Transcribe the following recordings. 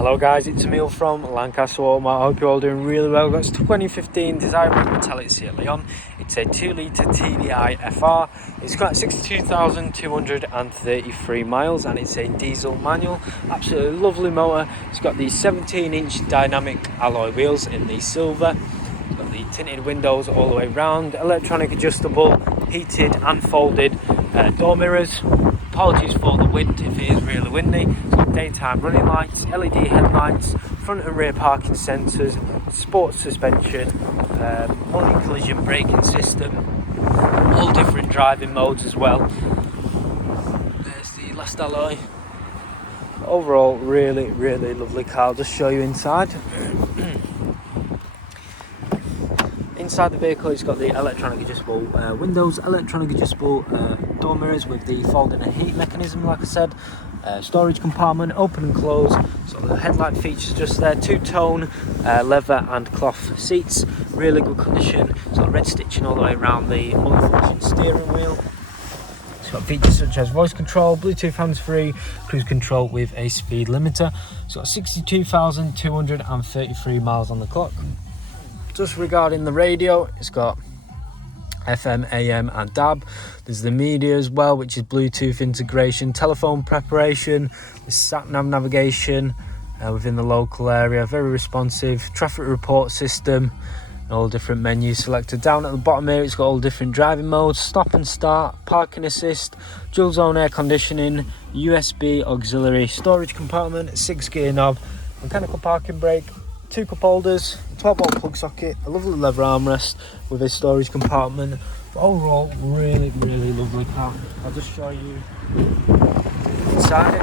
Hello guys, it's Emil from Lancaster Automart. I hope you're all doing really well. We've got 2015 Tyre Metallic Seat Leon. It's a 2-litre TDI FR. It's got 62,233 miles and it's a diesel manual. Absolutely lovely motor. It's got the 17-inch dynamic alloy wheels in the silver. It's got the tinted windows all the way round, electronic adjustable, heated and folded door mirrors. Apologies for the wind if it is really windy. It's got daytime running lights, LED headlights, front and rear parking sensors, sports suspension, multi-collision braking system, all different driving modes as well. There's the last alloy. Overall, really lovely car. I'll just show you inside. Inside the vehicle, it's got the electronic adjustable windows, electronic adjustable door mirrors with the folding and heat mechanism, like I said. Storage compartment, open and close. So the headlight features just there. Two-tone leather and cloth seats, really good condition. It's got red stitching all the way around the multifunction steering wheel. It's got features such as voice control, Bluetooth hands-free, cruise control with a speed limiter. It's got 62,233 miles on the clock. Just regarding the radio, it's got FM, AM and DAB. There's the media as well, which is Bluetooth integration, telephone preparation, the sat-nav navigation within the local area, very responsive, traffic report system, and all different menus selected. Down at the bottom here, it's got all different driving modes, stop and start, parking assist, dual zone air conditioning, USB auxiliary storage compartment, 6-gear knob, mechanical parking brake, 2 cup holders, 12-volt plug socket, a lovely leather armrest with a storage compartment. But overall, really lovely car. I'll just show you inside it.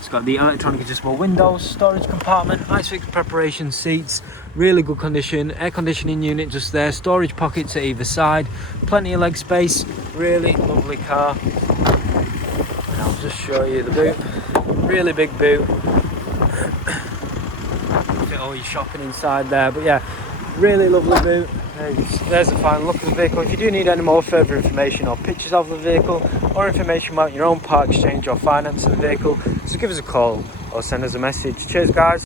It's got the electronic adjustable windows, storage compartment, ISOFIX preparation seats, really good condition, air conditioning unit just there, storage pockets at either side, plenty of leg space, really lovely car. And I'll just show you the boot, really big boot. All your shopping inside there, but yeah, really lovely boot. There's the final look of the vehicle. If you do need any more further information or pictures of the vehicle or information about your own part exchange or finance of the vehicle, just give us a call or send us a message. Cheers guys.